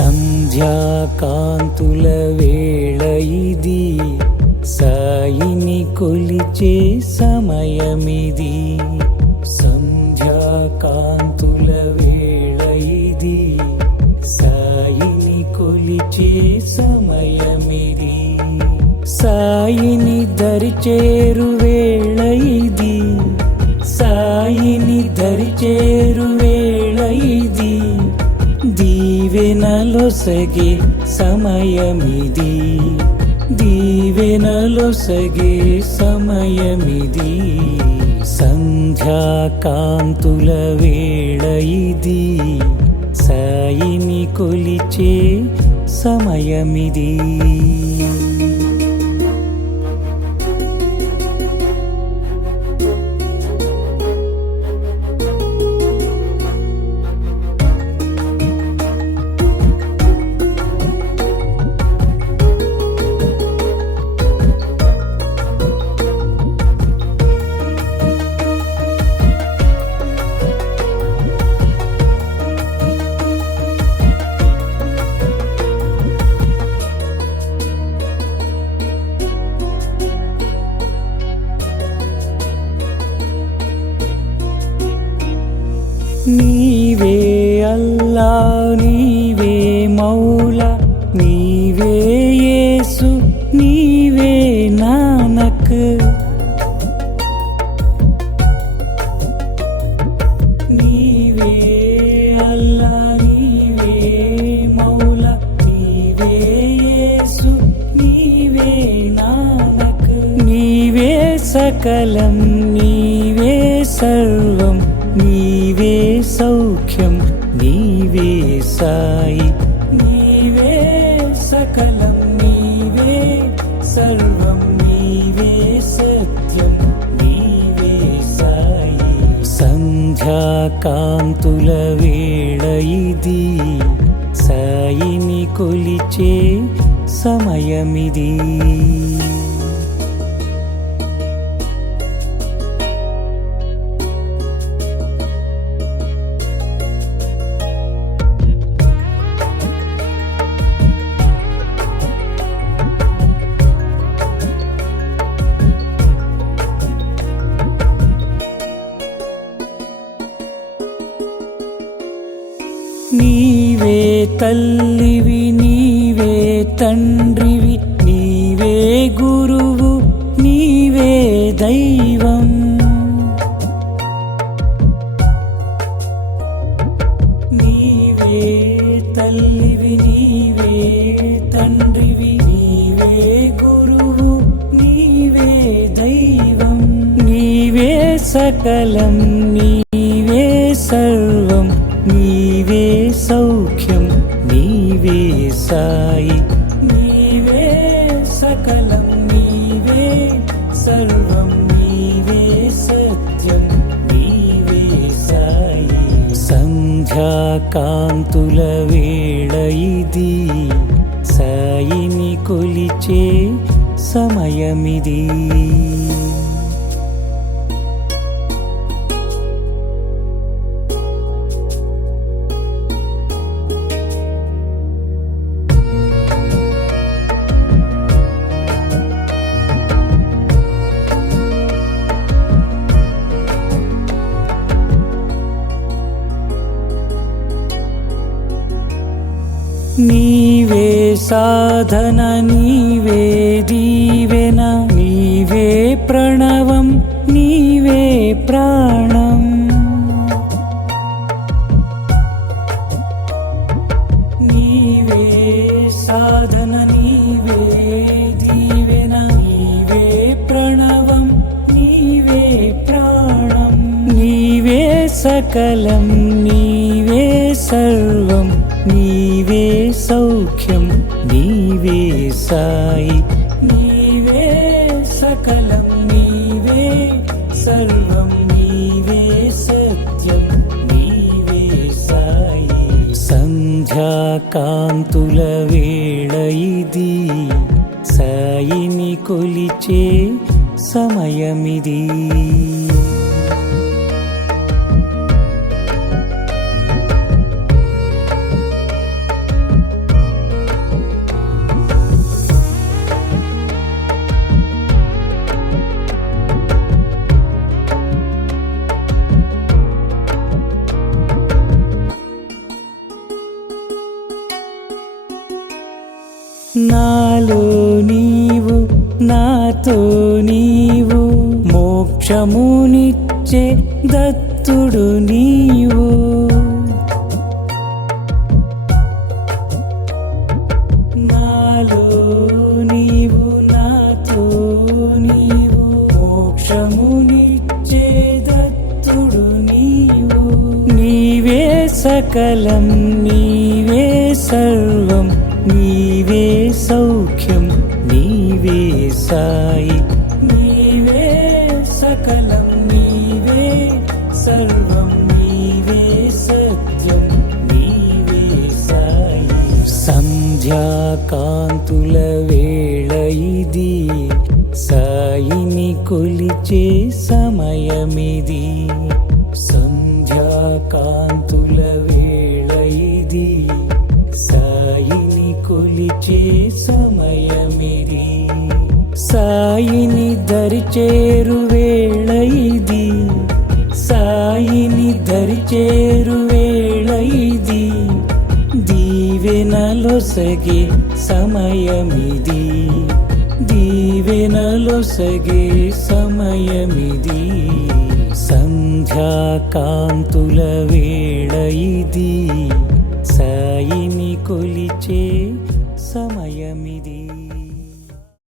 సంధ్యాకాంతుల వేళ ఇది. సాయిని కొలిచే సమయమిది. సంధ్యాకాంతుల వేళ ఇది. సాయిని కొలిచే సమయమిది. సాయిని దరిచేరు దీవెనలొసగే సమయమిది. దీవెనలొసగే సమయమిది. సంధ్యాకాంతుల వేళ ఇది. సాయిని కొలిచే సమయమిది. నీవే అల్లా నీవే మౌలా నీవే యేసు నీవే నానక్. నీవే అల్లా నీవే మౌలా నీవే యేసు నీవే నానక్. నీవే సకలం నీవే సర్వం సౌఖ్యం నీవే సాయి. నీవే సకలం నీవే సర్వం నీవే సత్యం నీవే సాయి. సంధ్యాకాంతుల వేళ ఇది. సాయిని కొలిచే సమయమిది. తల్లివి నీవే తండ్రివి నీవే గురువు నీవే దైవం. నీవే తల్లివి నీవే తండ్రివి నీవే గురువు నీవే దైవం. నీవే సకలం నీ సాయి. నీవే సకలం నీవే సర్వం నీవే సత్యం నీవే సాయి. సంధ్యాకాంతుల వేళ ఇది. సాయిని కొలిచే సమయమిది. నీవే సాధన నీవే దీవెన నీవే ప్రణవం నీవే ప్రాణం. నీవే సాధన నీవే దీవెన నీవే ప్రణవం నీవే ప్రాణం. నీవే సకలం నీవే సర్వం. నీవే సౌఖ్యం నీవే సాయి. నీవే సకలం నీవే సర్వం నీవే సత్యం నీవే సాయి. సంధ్యాకాంతుల వేళ ఇది. సాయిని కొలిచే సమయమిది. నాతో నీవు మోక్షమునిచ్చే దత్తుడు నీవు. నాలో నీవు నాతో నీవు మోక్షమునిచ్చే దత్తుడు నీవు. నీవే సకలం నీవే సర్వం నీవే సౌఖ్యం. సాయి. నీవే సకలం నీవే సర్వం నీవే సత్యం నీవే సాయి. సంధ్యాకాంతుల వేళ ఇది సాయిని కొలిచే సమయమిది. సంధ్యాకాంతుల వేళ ఇది సాయిని కొలిచే సమయమిది సాయిని దరిచేరు వేళ ఇది. సాయిని దరిచేరు వేళ ఇది. దీవెనలొసగే సమయమిది. దీవెనలొసగే సమయమిది. సంధ్యాకాంతుల వేళ ఇది. సాయిని కొలిచే సమయమిది.